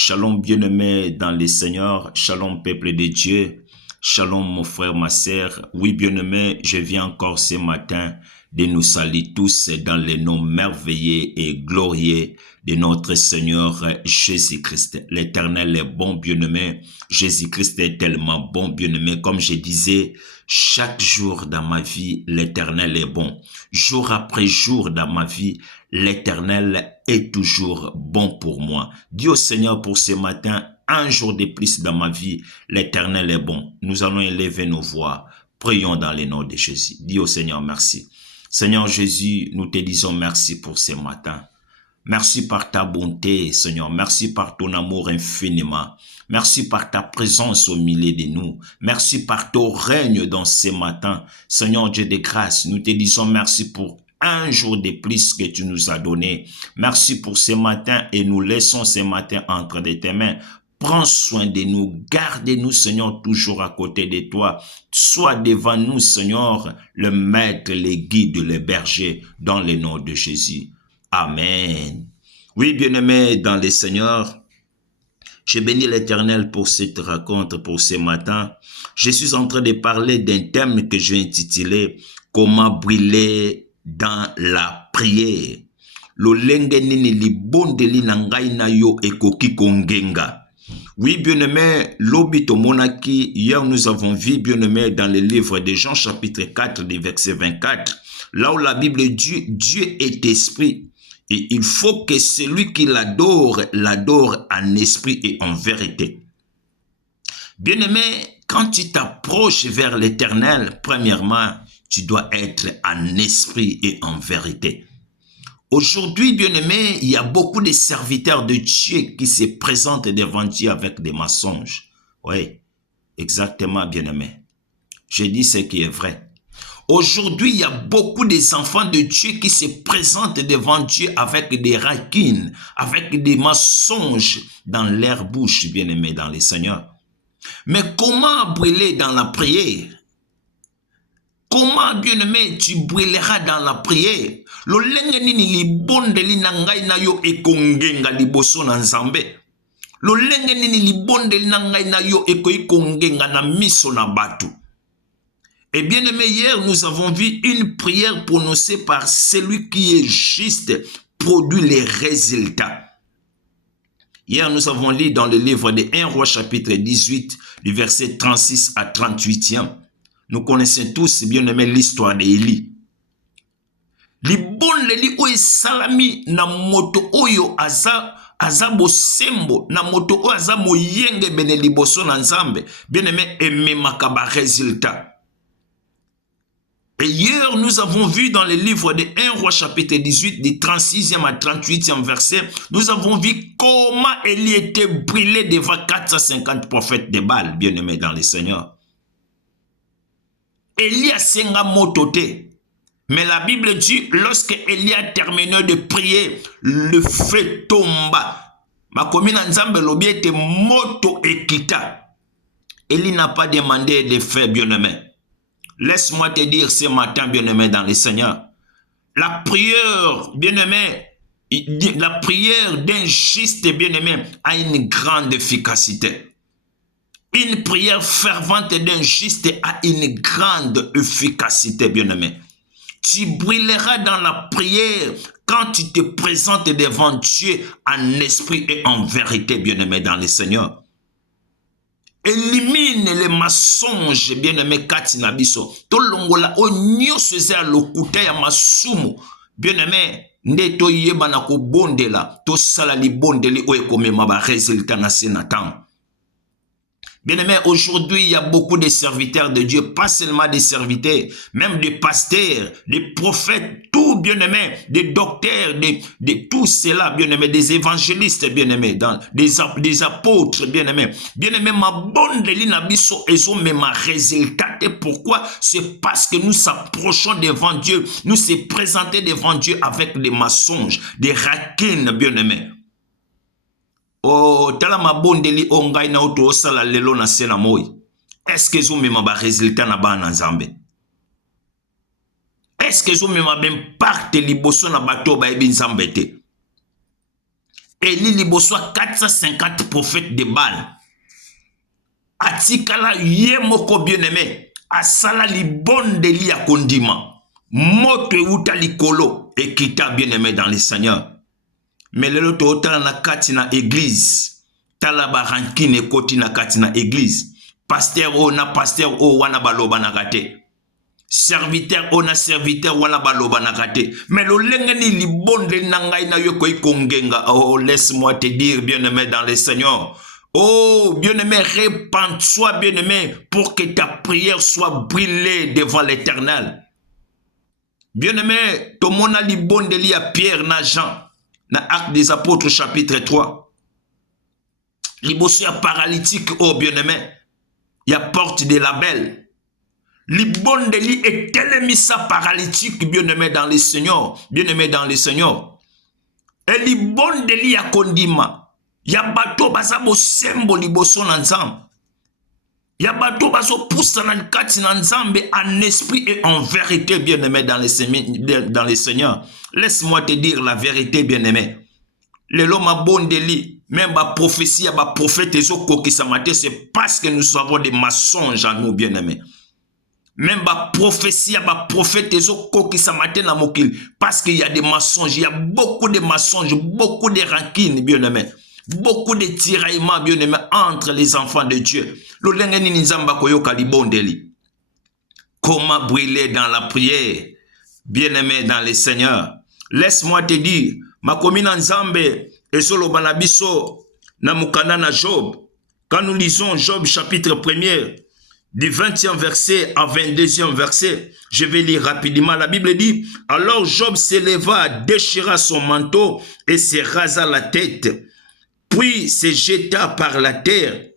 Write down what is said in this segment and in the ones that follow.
Shalom bien-aimé dans les Seigneurs, shalom peuple de Dieu, shalom mon frère, ma sœur. Oui bien-aimé, je viens encore ce matin de nous saluer tous dans le nom merveilleux et glorieux de notre Seigneur Jésus-Christ. L'Éternel est bon bien-aimé, Jésus-Christ est tellement bon bien-aimé. Comme je disais, chaque jour dans ma vie, l'Éternel est bon. Jour après jour dans ma vie, l'Éternel est toujours bon pour moi. Dis au Seigneur pour ce matin, un jour de plus dans ma vie, l'Éternel est bon. Nous allons élever nos voix. Prions dans le nom de Jésus. Dis au Seigneur merci. Seigneur Jésus, nous te disons merci pour ce matin. Merci par ta bonté, Seigneur. Merci par ton amour infiniment. Merci par ta présence au milieu de nous. Merci par ton règne dans ce matin. Seigneur Dieu de grâce, nous te disons merci pour un jour de plus que tu nous as donné. Merci pour ce matin et nous laissons ce matin entre tes mains. Prends soin de nous, garde-nous, Seigneur, toujours à côté de toi. Sois devant nous, Seigneur, le maître, le guide, le berger, dans le nom de Jésus. Amen. Oui, bien-aimés dans le Seigneur, je bénis l'Éternel pour cette rencontre, pour ce matin. Je suis en train de parler d'un thème que j'ai intitulé « Comment briller dans la prière ». Lolenge nini libondeli na ngai na yo ekoki kongenga. Oui, bien-aimé, l'obito monaki, hier nous avons vu, bien-aimé, dans le livre de Jean, chapitre 4, du verset 24, là où la Bible dit, Dieu est esprit, et il faut que celui qui l'adore, l'adore en esprit et en vérité. Bien-aimé, quand tu t'approches vers l'Éternel, premièrement, tu dois être en esprit et en vérité. Aujourd'hui, bien-aimé, il y a beaucoup de serviteurs de Dieu qui se présentent devant Dieu avec des mensonges. Oui, exactement, bien-aimé. Je dis ce qui est vrai. Aujourd'hui, il y a beaucoup des enfants de Dieu qui se présentent devant Dieu avec des raquines, avec des mensonges dans leur bouche, bien-aimé, dans le Seigneur. Mais comment briller dans la prière? Comment, bien-aimé, tu brilleras dans la prière? Lolenge nini libondeli na ngai na yo ekongenga liboso na Nzambe. Lolenge nini libondeli na ngai na yo ekongenga na miso na batu. Et bien-aimé, hier, nous avons vu une prière prononcée par celui qui est juste, produit les résultats. Hier, nous avons lu dans le livre de 1 Roi chapitre 18, du verset 36 à 38e. Nous connaissons tous, bien-aimé, l'histoire d'Élie. Libondeli oyo salami na moto oyo aza bosembo, na moto oyo aza moyenge bene liboso na Nzambe, bien-aimé, ememaka ba résultat. Et hier, nous avons vu dans le livre de 1 Roi chapitre 18, du 36e à 38e verset, nous avons vu comment Élie était brûlé devant 450 prophètes de Baal, bien-aimé dans le Seigneur. Élie a senga mototé. Mais la Bible dit, lorsque Élie a terminé de prier, le feu tomba. Ma commune Nzambe lobi était moto ekita. Élie n'a pas demandé de feu, bien-aimé. Laisse-moi te dire ce matin, bien-aimé, dans le Seigneur. La prière, bien-aimé, la prière d'un juste, bien-aimé, a une grande efficacité. Une prière fervente d'un juste a une grande efficacité, bien-aimé. Tu brilleras dans la prière quand tu te présentes devant Dieu en esprit et en vérité, bien-aimé, dans le Seigneur. Élimine les mensonges, bien-aimé, katina biso. Tolongola onyo seze a lokuta ya masumu, bien-aimé, nde to yeba na ko bondela, to sala li bondeli o ekomema ba résultat na senatan. Bien-aimé, aujourd'hui, il y a beaucoup de serviteurs de Dieu, pas seulement des serviteurs, même des pasteurs, des prophètes, tout bien-aimé, des docteurs, de tout cela, bien-aimé, des évangélistes, bien-aimé, des apôtres, bien-aimé. Bien-aimé, ma bonne delina biso, ils ont même un résultat. Et pourquoi? C'est parce que nous s'approchons devant Dieu, nous se présentons devant Dieu avec des mensonges, des raquines, bien-aimé. Oh, tala mabondeli ongai na oto osala lelo na sena moi. Est-ce que zo mema ba résultat na ba na Nzambe? Est-ce que zo mema ben parte liboso na bato ba ebi Nzambe te? Eli liboso 450 prophètes de Baal. Atikala ye moko bien-aimé. Asala libondeli ya kondima. Moto euta likolo. Ekita bien-aimé dans le Seigneur. Mais lelo tootala na kati na église. Tala barankine koti na kati na église. Pasteur o na pasteur o wana baloba na kate. Serviteur o na serviteur wana baloba na kate. Mais lo lengeni libonde na ngai na yo koy kongenga. Oh, laisse-moi te dire, bien-aimé dans le Seigneur. Oh, bien-aimé, repens-toi, bien-aimé, pour que ta prière soit brûlée devant l'Éternel. Bien-aimé, to mona libonde li a Pierre na Jean. Na Actes des Apôtres chapitre 3. Liboso ya paralytique, oh bien-aimé. Ya porte de la belle. Libonde li est telemisa paralytique, bien-aimé dans le Seigneur. Bien-aimé dans le Seigneur. Et libonde li ya kondima. Ya bato baza bo sembo liboso na nzambe. Ya bato bazo poussa na kati na nzambe en esprit et en vérité, bien-aimé dans le Seigneur. Laisse-moi te dire la vérité, bien-aimé. Le loma bondeli, même ba prophétie, ba prophète ezo kokisa mate, c'est parce que nous avons des mensonges en nous, bien-aimé. Même ba prophétie, ba prophète ezo kokisa mate na mokili, parce qu'il y a des mensonges, il y a beaucoup de mensonges, beaucoup de rancines, bien-aimé. Beaucoup de tiraillements, bien-aimés, entre les enfants de Dieu. Comment brûler dans la prière, bien-aimé dans le Seigneur. Laisse-moi te dire, ma commune Nzambe, et solo banabiso, na mukanda na Job. Quand nous lisons Job chapitre 1er, du 20e verset à 22e verset, je vais lire rapidement. La Bible dit, alors Job s'éleva, déchira son manteau et se rasa la tête. Puis se jeta par la terre,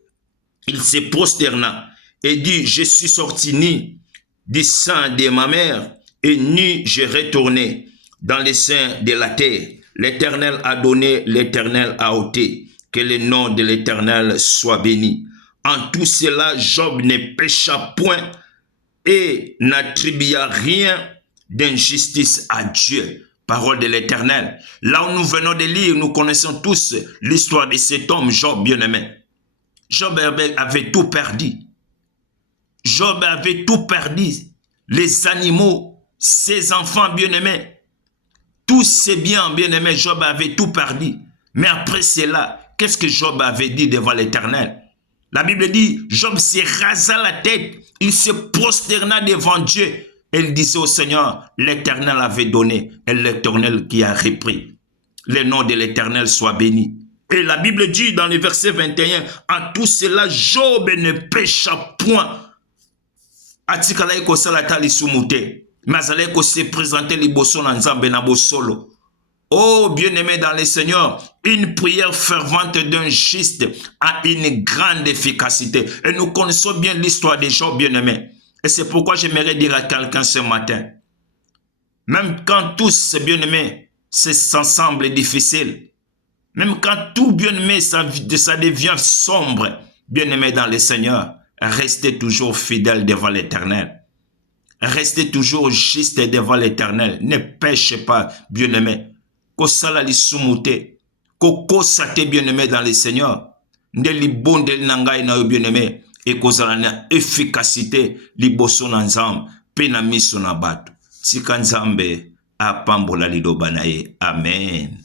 il se prosterna et dit, je suis sorti nu du sein de ma mère et nu je retourné dans le sein de la terre. L'Éternel a donné, l'Éternel a ôté. Que le nom de l'Éternel soit béni. En tout cela, Job ne pécha point et n'attribua rien d'injustice à Dieu. Parole de l'Éternel. Là où nous venons de lire, nous connaissons tous l'histoire de cet homme, Job, bien-aimé. Job avait tout perdu. Job avait tout perdu. Les animaux, ses enfants, bien-aimés, tous ses biens, bien-aimés, Job avait tout perdu. Mais après cela, qu'est-ce que Job avait dit devant l'Éternel? La Bible dit, Job se rasa la tête, il se prosterna devant Dieu. Elle disait au Seigneur, l'Éternel avait donné et l'Éternel qui a repris. Le nom de l'Éternel soit béni. Et la Bible dit dans le verset 21, en tout cela, Job ne pécha point. Atikala eko salata li sumute. Mazala eko se présenter li boso na nzambe na bosolo. Oh, bien-aimé dans le Seigneur, une prière fervente d'un juste a une grande efficacité. Et nous connaissons bien l'histoire de Job, bien-aimé. Et c'est pourquoi j'aimerais dire à quelqu'un ce matin, même quand tous, bien-aimés, ça semble difficile, même quand tout, bien-aimé, ça devient sombre, bien-aimé dans le Seigneur, restez toujours fidèle devant l'Éternel. Restez toujours juste devant l'Éternel. Ne pêchez pas, bien-aimé. Kosala li sumute, koko sate bien-aimé dans le Seigneur. Ndeli bonde nangai na yo bien-aimé. Et kozala na efficacité liboso na nzambe pe na miso na bato. Tika nzambe apambola liloba na ye. Amen.